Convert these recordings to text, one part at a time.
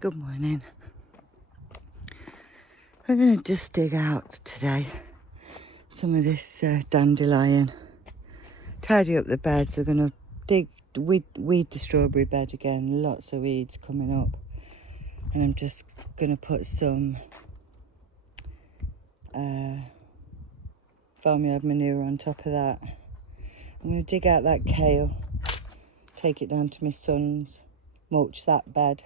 Good morning. We're going to just dig out today some of this dandelion. Tidy up the beds. We're going to weed the strawberry bed again. Lots of weeds coming up. And I'm just going to put some farmyard manure on top of that. I'm going to dig out that kale, take it down to my son's, mulch that bed.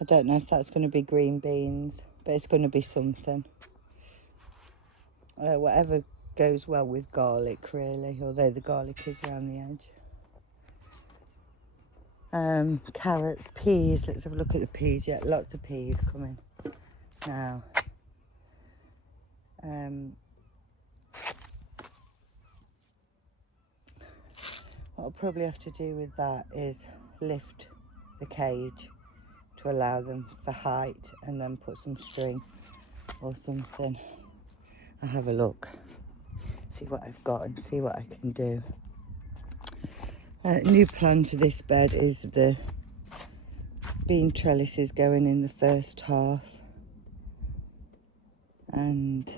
I don't know if that's going to be green beans, but it's going to be something. Whatever goes well with garlic, really, although the garlic is around the edge. Carrots, peas. Let's have a look at the peas. Yeah, lots of peas coming now. What I'll probably have to do with that is lift the cage to allow them for height and then put some string or something. I'll have a look, see what I've got and see what I can do. New plan for this bed is the bean trellises going in the first half and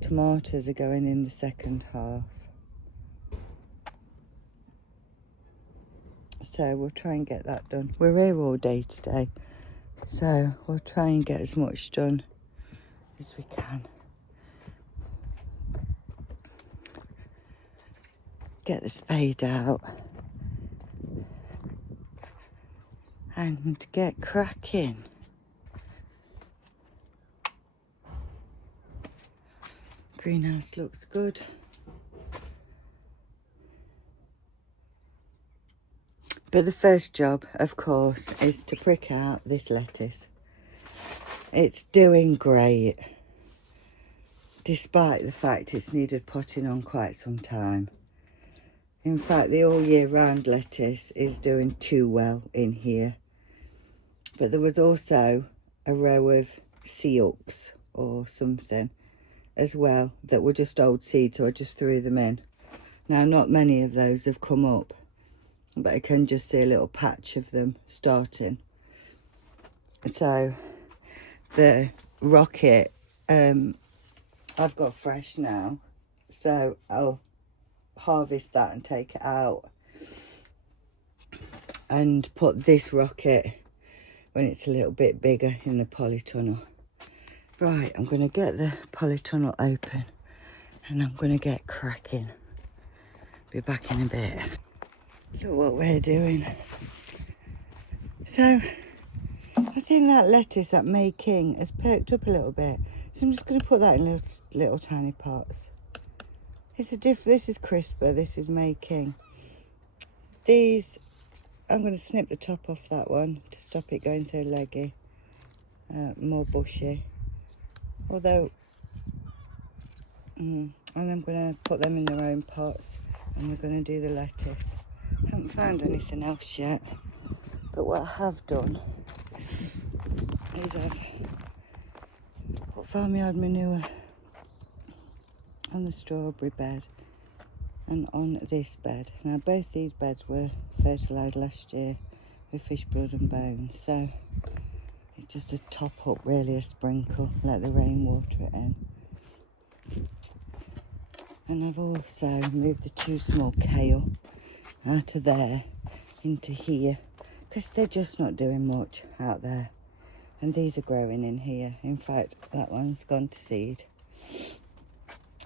tomatoes are going in the second half. So we'll try and get that done. We're here all day today, so we'll try and get as much done as we can. Get the spade out and get cracking. Greenhouse looks good. But the first job, of course, is to prick out this lettuce. It's doing great, despite the fact it's needed potting on quite some time. In fact, the all year round lettuce is doing too well in here. But there was also a row of sioux or something as well that were just old seeds, so I just threw them in. Now, not many of those have come up, but I can just see a little patch of them starting. So the rocket I've got fresh now, so I'll harvest that and take it out and put this rocket when it's a little bit bigger in the polytunnel. Right, I'm going to get the polytunnel open and I'm going to get cracking. Be back in a bit. Look what we're doing. So I think that lettuce, that May King, has perked up a little bit. So I'm just going to put that in little tiny pots. This is crisper, this is May King. These, I'm going to snip the top off that one to stop it going so leggy. More bushy. Although, and I'm going to put them in their own pots and we're going to do the lettuce. Haven't found anything else yet, but what I have done is I've put farmyard manure on the strawberry bed and on this bed. Now both these beds were fertilised last year with fish blood and bones, so it's just a top up, really, a sprinkle, let the rain water it in. And I've also moved the two small kale out of there into here because they're just not doing much out there, and these are growing in here. In fact, that one's gone to seed.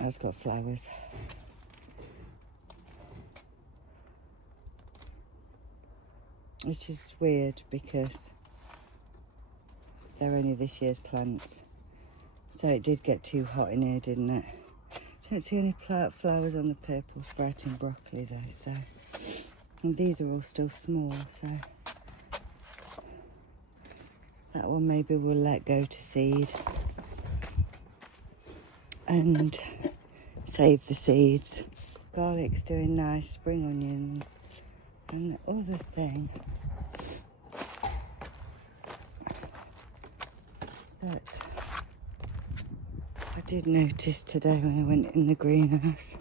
That's got flowers. Which is weird because they're only this year's plants. So it did get too hot in here, didn't it? Don't see any flowers on the purple sprouting broccoli though, so. And these are all still small, so. That one maybe we'll let go to seed. And save the seeds. Garlic's doing nice, spring onions. And the other thing that I did notice today when I went in the greenhouse,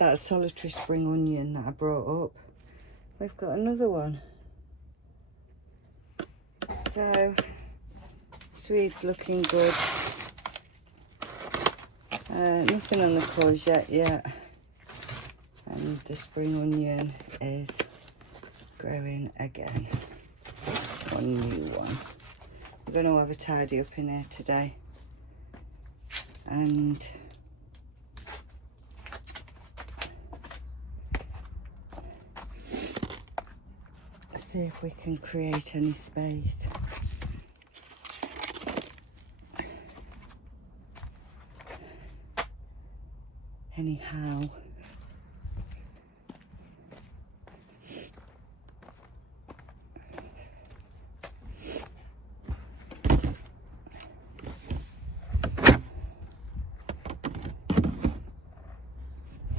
that solitary spring onion that I brought up. We've got another one. So, sweet's looking good. Nothing on the courgette yet. And the spring onion is growing again. One new one. We're going to have a tidy up in here today. And see if we can create any space. Anyhow.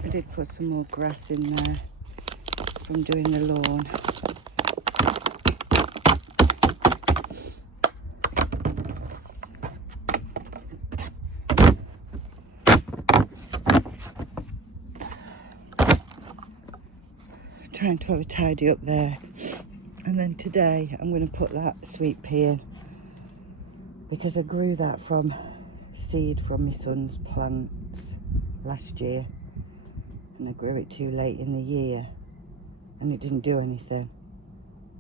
I did put some more grass in there from doing the lawn. Trying to have a tidy up there, and then today I'm going to put that sweet pea in because I grew that from seed from my son's plants last year, and I grew it too late in the year and it didn't do anything,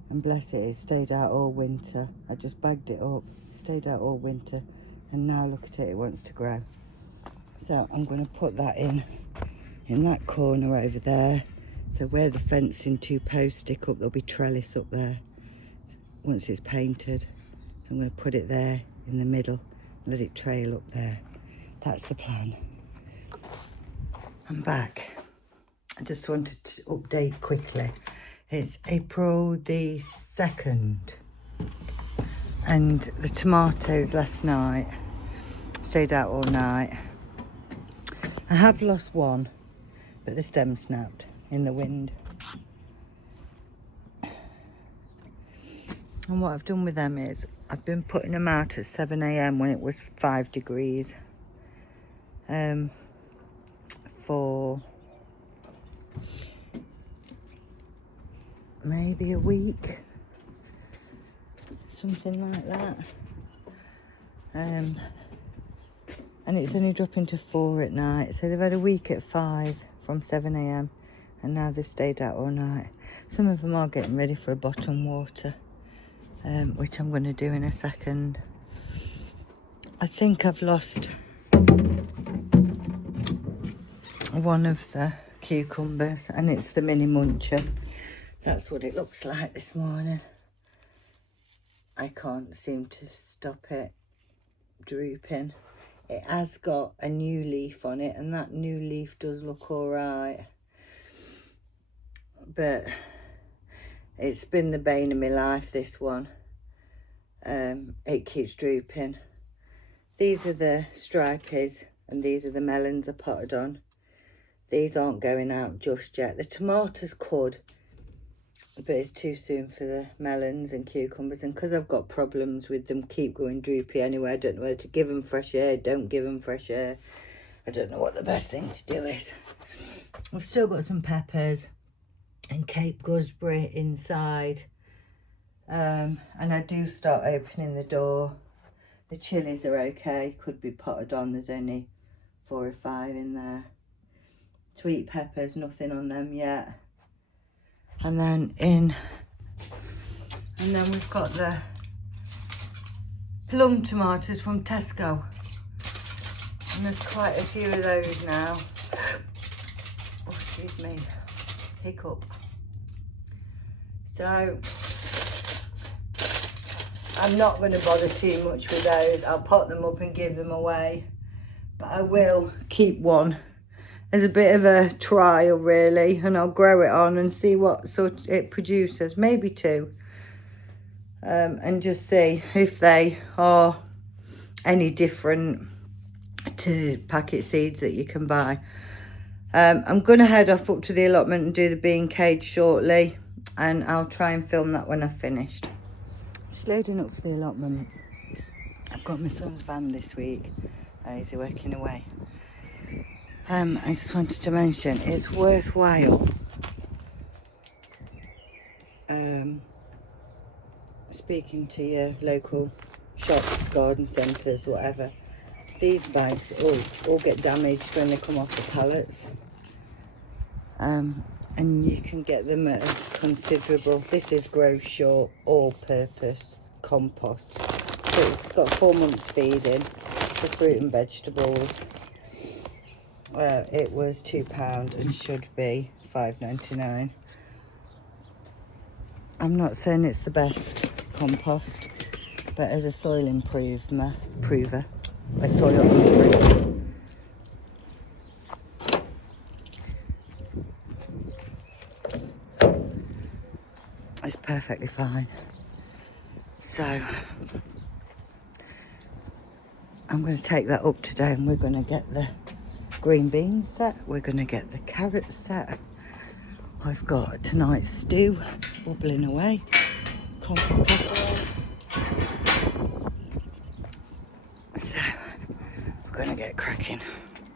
and bless it, it stayed out all winter. I just bagged it up, stayed out all winter, and now look at it, it wants to grow. So I'm going to put that in that corner over there. So where the fencing 2 posts stick up, there'll be trellis up there once it's painted. So I'm going to put it there in the middle, let it trail up there. That's the plan. I'm back. I just wanted to update quickly. It's April the 2nd. And the tomatoes last night, stayed out all night. I have lost one, but the stem snapped in the wind. And what I've done with them is I've been putting them out at 7 AM when it was 5 degrees for maybe a week, something like that. And it's only dropping to 4 at night, so they've had a week at 5 from 7 AM. And now they've stayed out all night. Some of them are getting ready for a bottom water, which I'm going to do in a second. I think I've lost one of the cucumbers, and it's the mini muncher. That's what it looks like this morning. I can't seem to stop it drooping. It has got a new leaf on it, and that new leaf does look all right. But it's been the bane of my life, this one. It keeps drooping. These are the stripies, and these are the melons I potted on. These aren't going out just yet. The tomatoes could, but it's too soon for the melons and cucumbers. And because I've got problems with them keep going droopy anyway, I don't know whether to give them fresh air, don't give them fresh air. I don't know what the best thing to do is. I've still got some peppers and Cape gooseberry inside, and I do start opening the door. The chilies are okay, could be potted on. There's only 4 or 5 in there. Sweet peppers, nothing on them yet. And then we've got the plum tomatoes from Tesco, and there's quite a few of those now. Oh, excuse me, hiccup. So I'm not going to bother too much with those. I'll pot them up and give them away, but I will keep one as a bit of a trial, really, and I'll grow it on and see what sort it produces, maybe 2, and just see if they are any different to packet seeds that you can buy. I'm going to head off up to the allotment and do the bean cage shortly, and I'll try and film that when I've finished. Just loading up for the allotment. I've got my son's van this week. He's working away. I just wanted to mention it's worthwhile speaking to your local shops, garden centres, whatever. These bags all get damaged when they come off the pallets, and you can get them at a considerable. This is Grow Short all-purpose compost, so it's got 4 months feeding for fruit and vegetables. It was £2 and should be £5.99. I'm not saying it's the best compost, but as a soil improver, a soil improver, it's perfectly fine. So I'm going to take that up today, and we're going to get the green beans set, we're going to get the carrots set. I've got tonight's stew bubbling away, compost. So we're going to get cracking.